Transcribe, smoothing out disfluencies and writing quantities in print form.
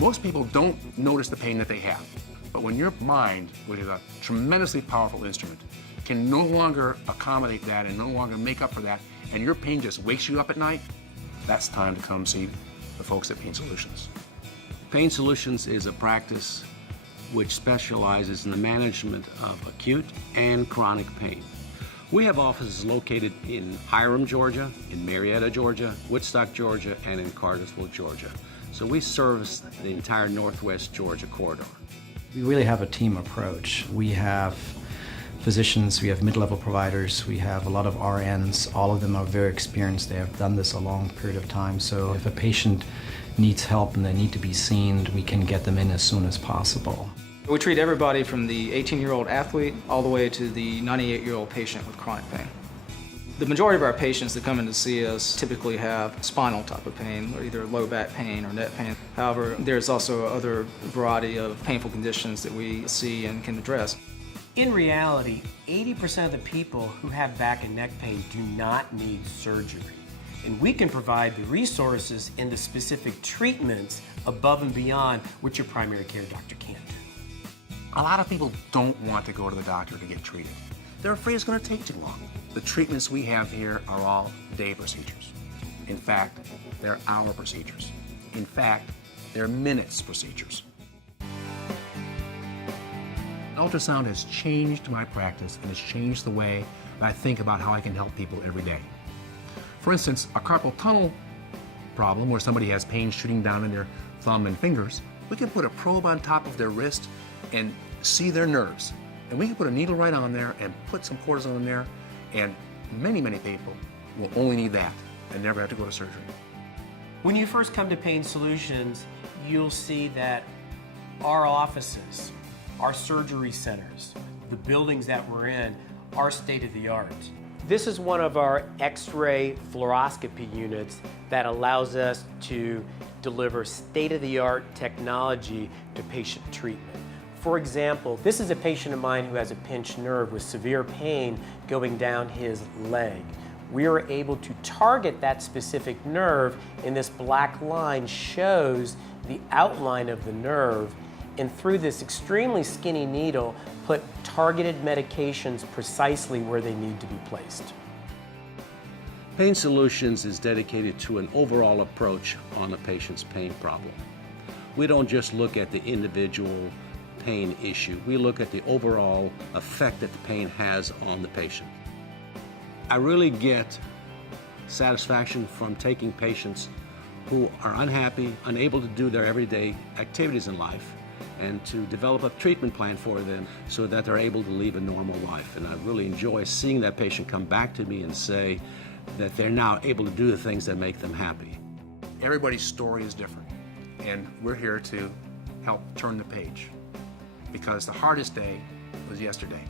Most people don't notice the pain that they have. But when your mind, which is a tremendously powerful instrument, can no longer accommodate that and no longer make up for that, and your pain just wakes you up at night, that's time to come see the folks at Pain Solutions. Pain Solutions is a practice which specializes in the management of acute and chronic pain. We have offices located in Hiram, Georgia, in Marietta, Georgia, Woodstock, Georgia, and in Cartersville, Georgia. So we service the entire Northwest Georgia corridor. We really have a team approach. We have physicians, we have mid-level providers, we have a lot of RNs. All of them are very experienced. They have done this a long period of time. So if a patient needs help and they need to be seen, we can get them in as soon as possible. We treat everybody from the 18-year-old athlete all the way to the 98-year-old patient with chronic pain. The majority of our patients that come in to see us typically have spinal type of pain, or either low back pain or neck pain. However, there's also other variety of painful conditions that we see and can address. In reality, 80% of the people who have back and neck pain do not need surgery. And we can provide the resources and the specific treatments above and beyond what your primary care doctor can't do. A lot of people don't want to go to the doctor to get treated. They're afraid it's going to take too long. The treatments we have here are all day procedures. In fact, they're hour procedures. In fact, they're minutes procedures. Ultrasound has changed my practice and has changed the way that I think about how I can help people every day. For instance, a carpal tunnel problem where somebody has pain shooting down in their thumb and fingers, we can put a probe on top of their wrist and see their nerves. And we can put a needle right on there and put some cortisone in there, and many, many people will only need that and never have to go to surgery. When you first come to Pain Solutions, you'll see that our offices, our surgery centers, the buildings that we're in are state-of-the-art. This is one of our X-ray fluoroscopy units that allows us to deliver state-of-the-art technology to patient treatment. For example, this is a patient of mine who has a pinched nerve with severe pain going down his leg. We are able to target that specific nerve, and this black line shows the outline of the nerve, and through this extremely skinny needle, put targeted medications precisely where they need to be placed. Pain Solutions is dedicated to an overall approach on a patient's pain problem. We don't just look at the individual pain issue. We look at the overall effect that the pain has on the patient. I really get satisfaction from taking patients who are unhappy, unable to do their everyday activities in life, and to develop a treatment plan for them so that they're able to live a normal life. And I really enjoy seeing that patient come back to me and say that they're now able to do the things that make them happy. Everybody's story is different, and we're here to help turn the page, because the hardest day was yesterday.